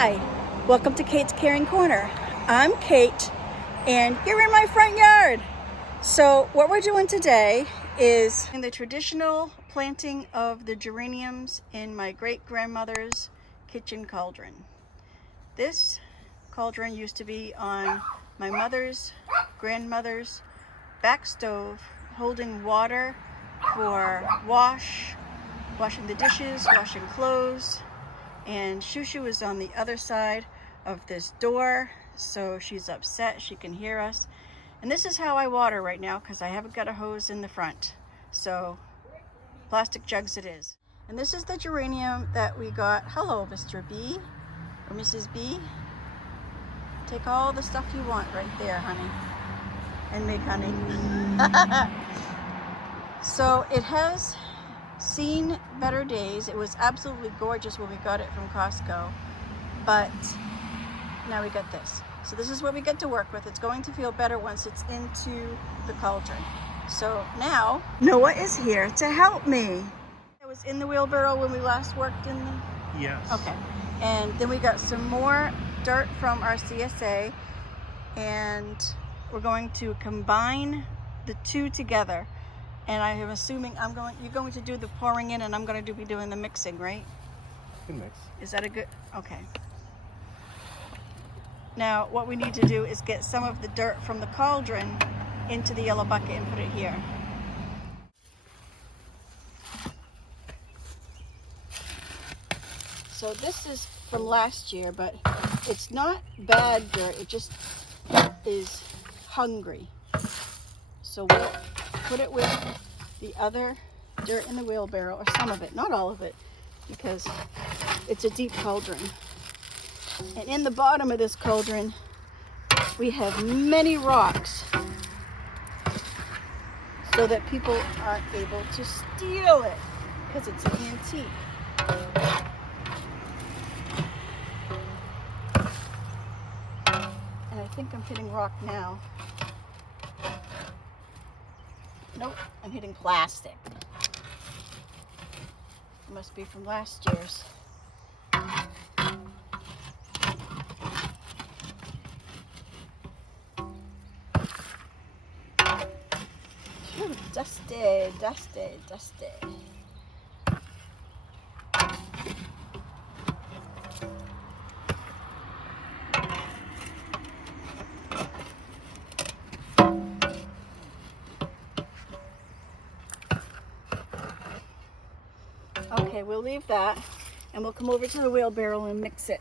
Hi, welcome to Kate's Caring Corner. I'm Kate and you're in my front yard. So what we're doing today is in the traditional planting of the geraniums in my great-grandmother's kitchen cauldron. This cauldron used to be on my mother's grandmother's back stove, holding water for washing the dishes, washing clothes. And Shushu is on the other side of this door, so she's upset. She can hear us. And this is how I water right now because I haven't got a hose in the front. So plastic jugs it is. And this is the geranium that we got. Hello, Mr. B or Mrs. B. Take all the stuff you want right there, honey. And make honey. So it has seen better days. It was absolutely gorgeous when we got it from Costco, but now we got this. So this is what we get to work with. It's going to feel better once it's into the cauldron. So now Noah is here to help me. I was in the wheelbarrow when we last worked in the... Yes. Okay. And then we got some more dirt from our CSA, and we're going to combine the two together. And I am assuming you're going to do the pouring in and I'm going to be doing the mixing, right? Good mix. Is that a good, okay. Now what we need to do is get some of the dirt from the cauldron into the yellow bucket and put it here. So this is from last year, but it's not bad dirt, it just is hungry. So we'll put it with the other dirt in the wheelbarrow, or some of it, not all of it, because it's a deep cauldron. And in the bottom of this cauldron, we have many rocks so that people aren't able to steal it, because it's an antique. And I think I'm hitting rock now. Nope, I'm hitting plastic. It must be from last year's. Phew, dusted. Okay, we'll leave that and we'll come over to the wheelbarrow and mix it.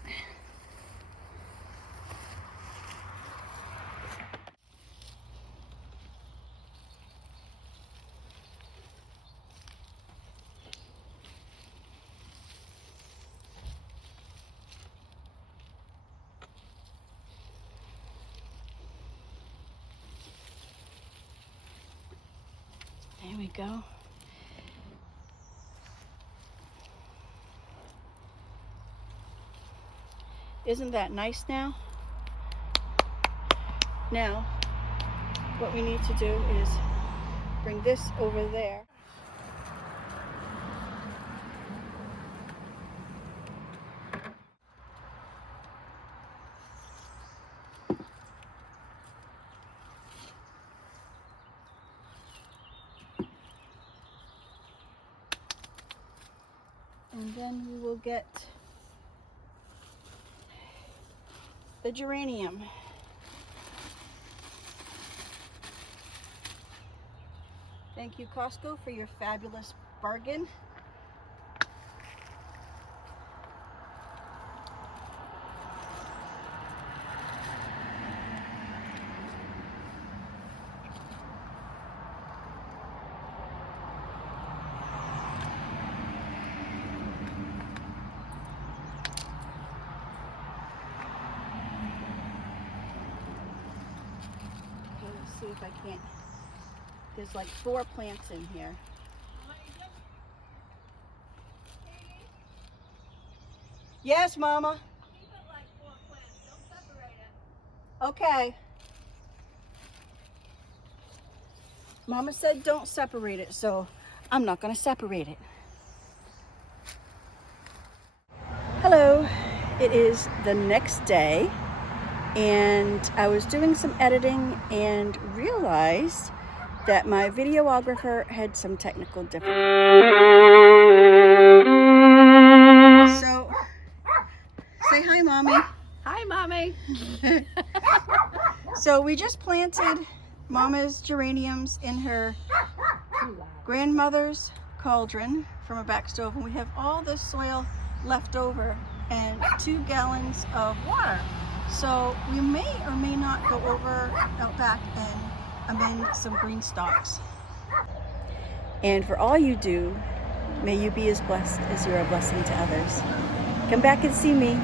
There we go. Isn't that nice now? Now, what we need to do is bring this over there. And then we will get the geranium. Thank you, Costco, for your fabulous bargain. See if I can't. There's like 4 plants in here. Yes, Mama. Keep it like 4 plants. Don't separate it. Okay. Mama said don't separate it, so I'm not going to separate it. Hello. It is the next day, and I was doing some editing and realized that my videographer had some technical difficulties. So, say hi, Mommy. Hi, Mommy. So we just planted Mama's geraniums in her grandmother's cauldron from a back stove, and we have all this soil left over and 2 gallons of water. So we may or may not go over out back and amend some green stalks. And for all you do, may you be as blessed as you're a blessing to others. Come back and see me.